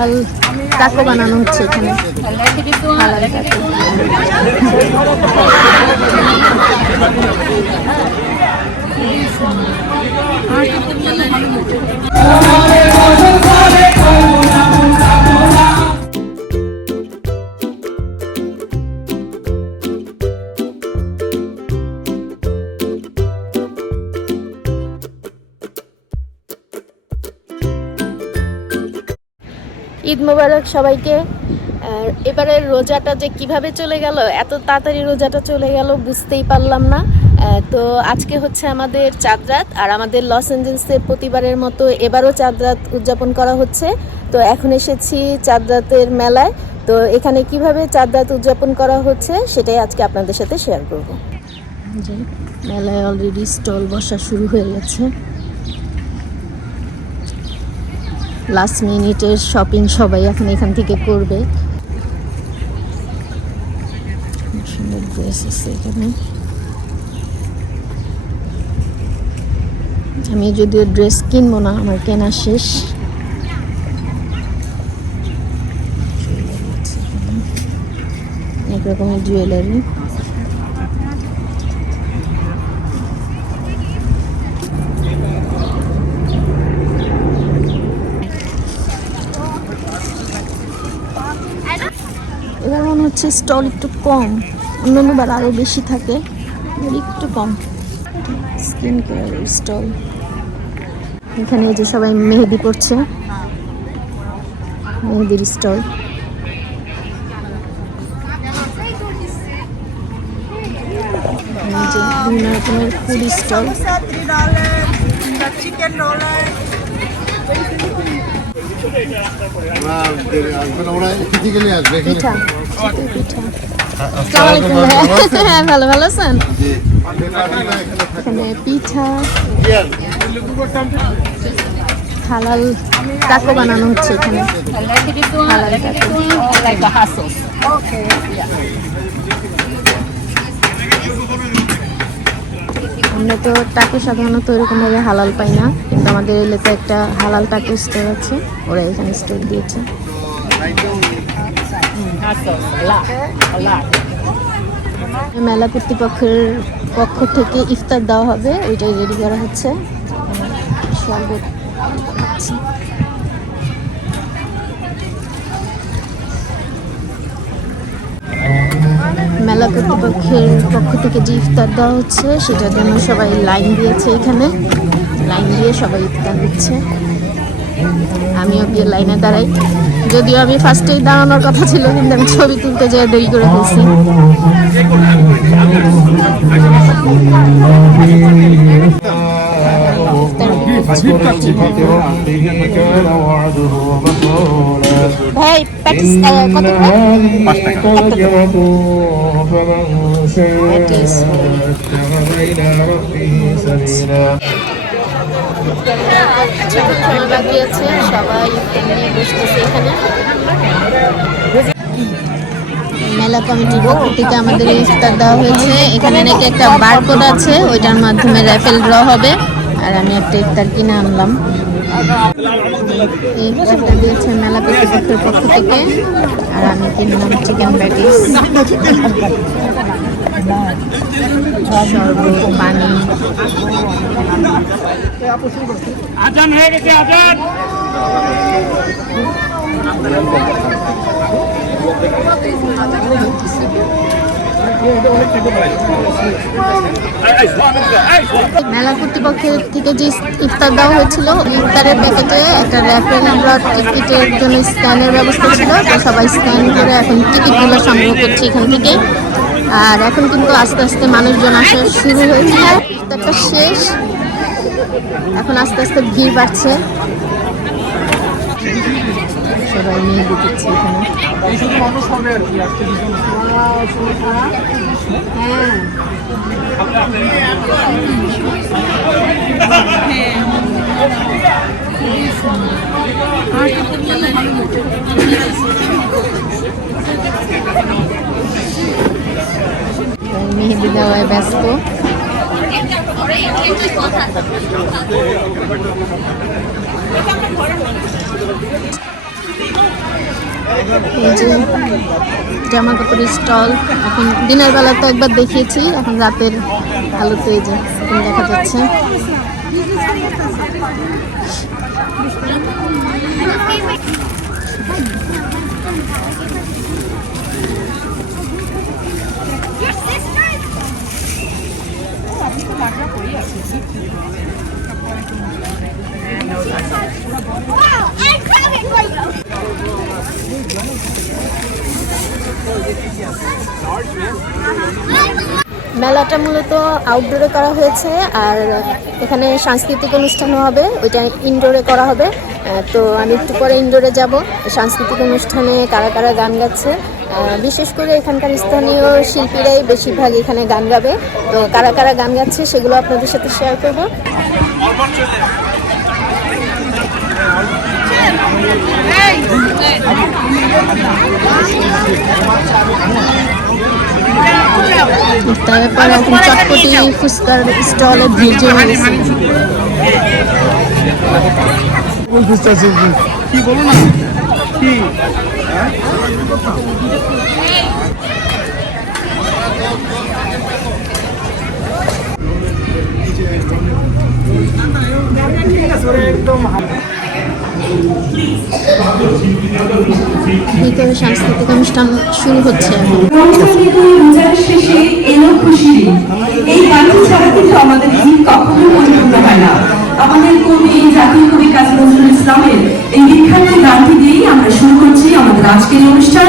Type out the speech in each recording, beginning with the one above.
হালাল টাকো বানানো হচ্ছে এখানে। হালাল টাকো ঈদ মোবারক সবাইকে। আর এবারের রোজাটা যে কীভাবে চলে গেল, এত তাড়াতাড়ি রোজাটা চলে গেল বুঝতেই পারলাম না। তো আজকে হচ্ছে আমাদের চাঁদরাত, আর আমাদের লস এঞ্জেলসে প্রতিবারের মতো এবারও চাঁদ রাত উদযাপন করা হচ্ছে। তো এখন এসেছি চাঁদরাতের মেলায়। তো এখানে কীভাবে চাঁদ রাত উদযাপন করা হচ্ছে সেটাই আজকে আপনাদের সাথে শেয়ার করব। মেলায় অলরেডি স্টল বসা শুরু হয়ে গেছে। লাস্ট মিনিটের শপিং সবাই এখন এখান থেকে করবে। সুন্দর এখানে। আমি যদিও ড্রেস কিনবো না, আমার কেনা শেষ। অনেক রকমের জুয়েলারি এবার মনে হচ্ছে স্টল একটু কম। অন্যান্য বার আরও বেশি থাকে একটু কম। স্কিন কেয়ার স্টল এখানে যে সবাই মেহেদি করছে মেহেদির স্টল বিভিন্ন রকমের ফুড স্টল পিঠা। ভালো ভালো আছেন পিঠা হালাল বানানো হচ্ছে এখানে আমরা তো টাকো সাধারণত এরকমভাবে হালাল পাই না, কিন্তু আমাদের এলাকায় একটা হালাল টাকো স্টোর আছে, ওরা এখানে স্টোর দিয়েছে। মেলা কর্তৃপক্ষের পক্ষ থেকে ইফতার দেওয়া হবে, ওইটাই রেডি করা হচ্ছে। মেলা কর্তৃপক্ষের পক্ষ থেকে যে ইফতার দেওয়া হচ্ছে, সেটার জন্য সবাই লাইন দিয়েছে এখানে। লাইন দিয়ে সবাই ইফতার দিচ্ছে। আমিও গিয়ে লাইনে দাঁড়াই। যদিও আমি ফার্স্টেই দাঁড়ানোর কথা ছিল কিন্তু আমি ছবি তুলতে যেয়ে দেরি করে ফেলছি। ভাই প্যাটিস কত মেলা কমিটির পক্ষ থেকে আমাদের ইফতার দেওয়া হয়েছে। এখানে নাকি একটা বারকোড আছে, ওইটার মাধ্যমে র্যাফেল ড্র হবে। আর আমি একটা ইফতার কিনে আনলাম। এই ইফতারটা দিয়েছে মেলা কর্তৃপক্ষের পক্ষ থেকে আর আমি কিনলাম চিকেন প্যাটিস শরবত পানি আজান হয়ে গেছে আজান মেলা কর্তৃপক্ষের থেকে যে ইফতার দেওয়া হয়েছিল ইফতারের প্যাকেটে একটা র্যাপেল ব্লড টিকিটের জন্য স্ক্যানের ব্যবস্থা ছিল। তো সবাই স্ক্যান করে এখন টিকিটগুলো সংগ্রহ করছে এখান থেকে। আর এখন কিন্তু আস্তে আস্তে মানুষজন আসা শুরু হয়েছে। ইফতারটা শেষ। এখন আস্তে আস্তে ভিড় বাড়ছে। সবাই নিয়ে দিচ্ছে এখানে। হ্যাঁ মেহেদি দেওয়ায় ব্যস্ত যে জামা কাপড়ের স্টল। এখন দিনের বেলা তো একবার দেখিয়েছি, এখন রাতের আলোতে যে দেখা যাচ্ছে। মেলাটা মূলত আউটডোরে করা হয়েছে আর এখানে সাংস্কৃতিক অনুষ্ঠানও হবে, ওইটা ইনডোরে করা হবে। তো আমি একটু পরে ইনডোরে যাব। সাংস্কৃতিক অনুষ্ঠানে কারা কারা গান গাচ্ছে? বিশেষ করে এখানকার স্থানীয় শিল্পীরাই বেশিরভাগ এখানে গান গাবে। তো কারা কারা গান গাচ্ছে সেগুলো আপনাদের সাথে শেয়ার করব। তারপর এখন চটপটি ফুচকার স্টলে ভিড় জমে গেছে কি বলো না? কি? ভিতরে সাংস্কৃতিক অনুষ্ঠান শুরু হচ্ছে এই গানটি ছাড়া কিন্তু আমাদের ঈদ কখনো পরিপূর্ণ হয় না আমাদের কবি জাতীয় কবি কাজী নজরুল ইসলামের এই বিখ্যাত গানটি দিয়েই আমরা শুরু করছি আমাদের আজকের অনুষ্ঠান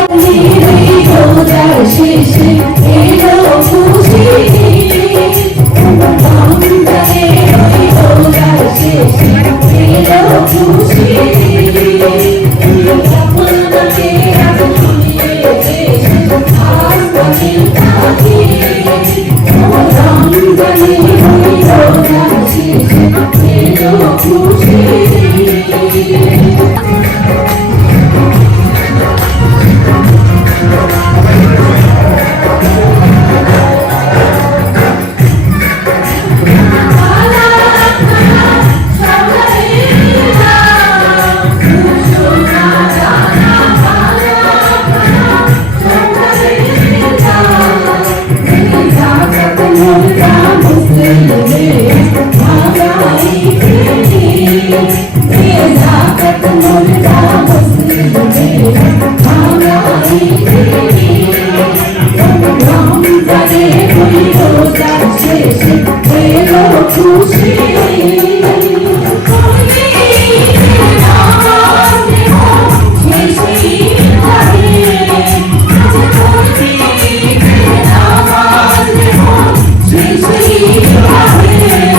ঈদ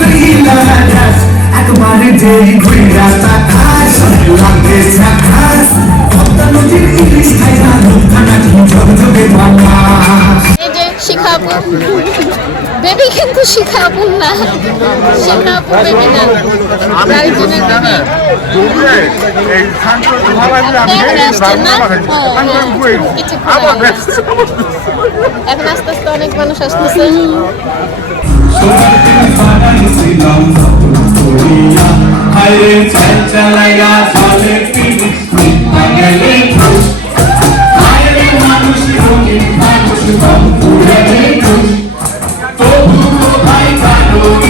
তুই লাগা যাস একবারে দেরি ঘুরি রাস্তা খাস লাগে খাস পদ্মা নদীর ইলিশ খাই না খানা ঝকঝকে বাংলা এই যে শিখাবো বেবি কিন্তু শিখাবো না। শিখাবো বেবি না। আরেকজনের বেবি এখন না? হ্যাঁ, কিছুক্ষণ আগে। এখন আস্তে আস্তে অনেক মানুষ আসতেছে। চাল মানুষ মানুষ Banu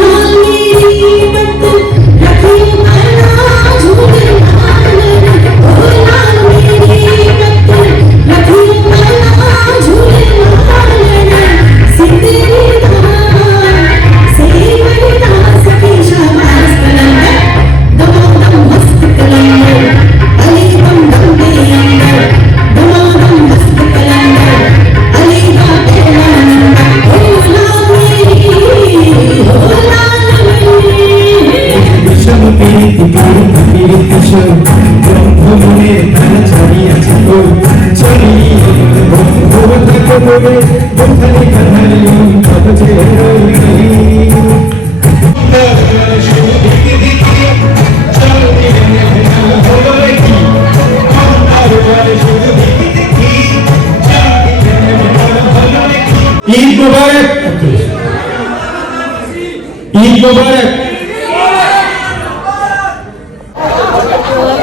মুবারক।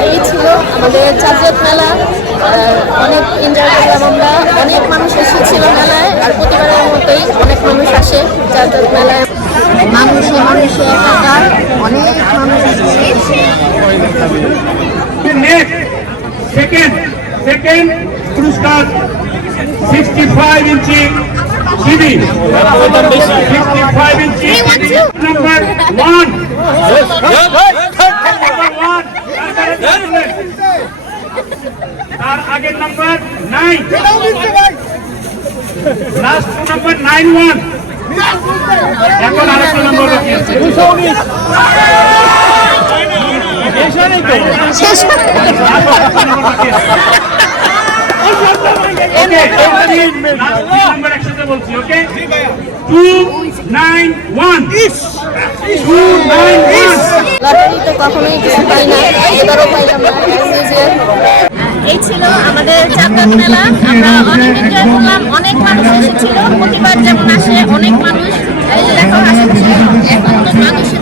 এই ছিল আমাদের চাঁদরাত মেলা। অনেক এনজয় করলাম আমরা। অনেক মানুষ এসেছিল মেলায় আর প্রতিবারের মতোই অনেক মানুষ আসে চাঁদরাত মেলায়। মানুষে মানুষে একাকার অনেক মানুষ এসেছে। সেকেন্ড সেকেন্ড পুরস্কার sixty five inch TV sixty five inch number one তার আগের number nine last number nine one এখন আরেকটা নাম্বার বাকি আছে শেষ নাম্বার একসাথে বলছি okay two nine one two nine লটারিতে কখনোই কিছু পাই না এবারও পাইলাম না এই ছিল আমাদের চাঁদরাত মেলা। আমরা অনেক এনজয় করলাম অনেক মানুষ এসেছিল। প্রতিবার যেমন আসে অনেক মানুষ এই দেখো আশেপাশে এখন মানুষের